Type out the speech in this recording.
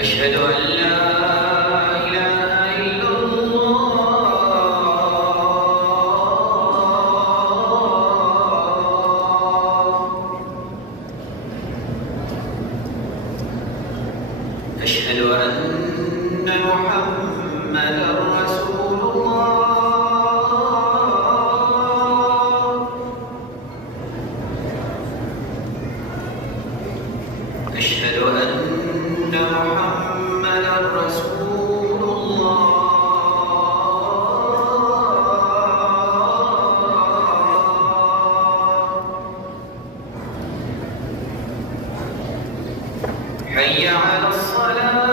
أشهد أن لا إله إلا الله. أشهد أن محمدا رسول الله. أشهد أن محمدا رسول الله. حي على الصلاة.